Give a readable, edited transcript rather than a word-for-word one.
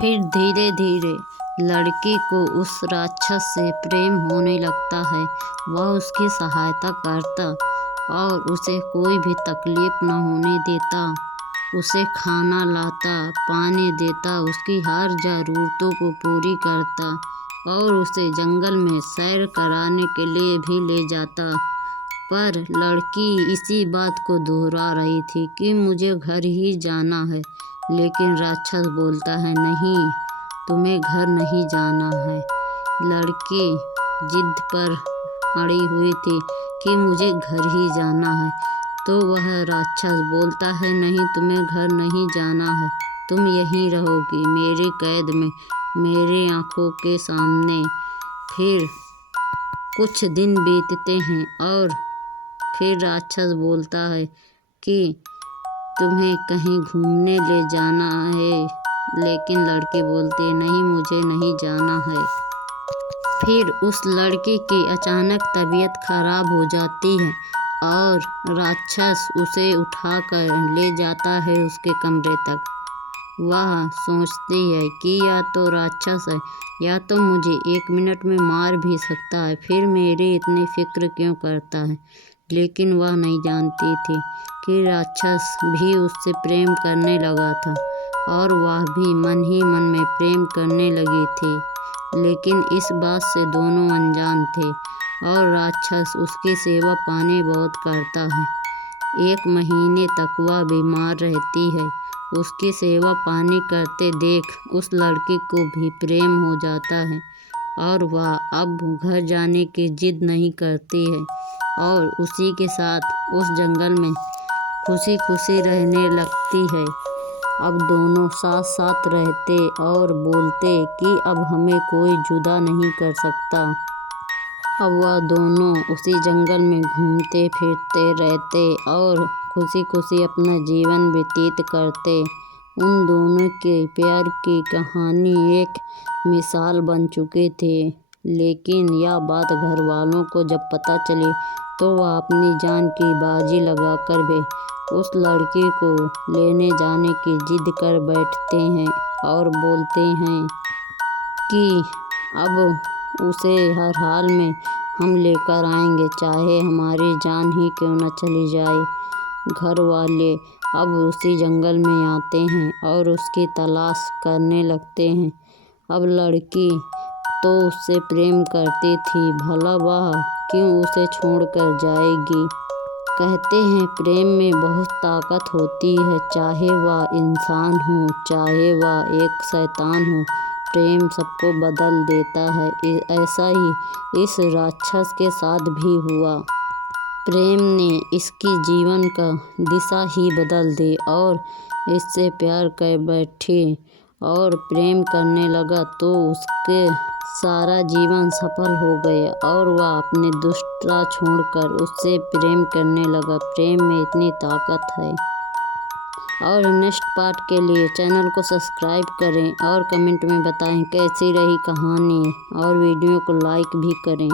फिर धीरे धीरे लड़की को उस राक्षस से प्रेम होने लगता है। वह उसकी सहायता करता और उसे कोई भी तकलीफ न होने देता। उसे खाना लाता, पानी देता, उसकी हर ज़रूरतों को पूरी करता और उसे जंगल में सैर कराने के लिए भी ले जाता। पर लड़की इसी बात को दोहरा रही थी कि मुझे घर ही जाना है। लेकिन राक्षस बोलता है, नहीं, तुम्हें घर नहीं जाना है। लड़की जिद पर अड़ी हुई थी कि मुझे घर ही जाना है। तो वह राक्षस बोलता है, नहीं, तुम्हें घर नहीं जाना है, तुम यहीं रहोगी मेरी कैद में, मेरी आँखों के सामने। फिर कुछ दिन बीतते हैं और फिर राक्षस बोलता है कि तुम्हें कहीं घूमने ले जाना है। लेकिन लड़की बोलती है, नहीं, मुझे नहीं जाना है। फिर उस लड़की की अचानक तबीयत खराब हो जाती है और राक्षस उसे उठाकर ले जाता है उसके कमरे तक। वह सोचती है कि या तो राक्षस है या तो मुझे 1 मिनट में मार भी सकता है, फिर मेरी इतनी फिक्र क्यों करता है। लेकिन वह नहीं जानती थी कि राक्षस भी उससे प्रेम करने लगा था और वह भी मन ही मन में प्रेम करने लगी थी। लेकिन इस बात से दोनों अनजान थे और राक्षस उसकी सेवा पानी बहुत करता है। 1 महीने तक वह बीमार रहती है। उसकी सेवा पानी करते देख उस लड़की को भी प्रेम हो जाता है और वह अब घर जाने की जिद नहीं करती है और उसी के साथ उस जंगल में खुशी खुशी रहने लगती है। अब दोनों साथ साथ रहते और बोलते कि अब हमें कोई जुदा नहीं कर सकता। अब वह दोनों उसी जंगल में घूमते फिरते रहते और खुशी खुशी अपना जीवन व्यतीत करते। उन दोनों के प्यार की कहानी एक मिसाल बन चुकी थी। लेकिन यह बात घर वालों को जब पता चली तो वह अपनी जान की बाजी लगाकर भी उस लड़की को लेने जाने की जिद कर बैठते हैं और बोलते हैं कि अब उसे हर हाल में हम लेकर आएंगे, चाहे हमारी जान ही क्यों न चली जाए। घर वाले अब उसी जंगल में आते हैं और उसकी तलाश करने लगते हैं। अब लड़की तो उससे प्रेम करती थी, भला वह क्यों उसे छोड़कर जाएगी। कहते हैं प्रेम में बहुत ताकत होती है, चाहे वह इंसान हो चाहे वह एक शैतान हो, प्रेम सबको बदल देता है। ऐसा ही इस राक्षस के साथ भी हुआ। प्रेम ने इसकी जीवन का दिशा ही बदल दी और इससे प्यार कर बैठी और प्रेम करने लगा तो उसके सारा जीवन सफल हो गया और वह अपनी दुष्टता छोड़कर उससे प्रेम करने लगा। प्रेम में इतनी ताकत है। और नेक्स्ट पार्ट के लिए चैनल को सब्सक्राइब करें और कमेंट में बताएं कैसी रही कहानी और वीडियो को लाइक भी करें।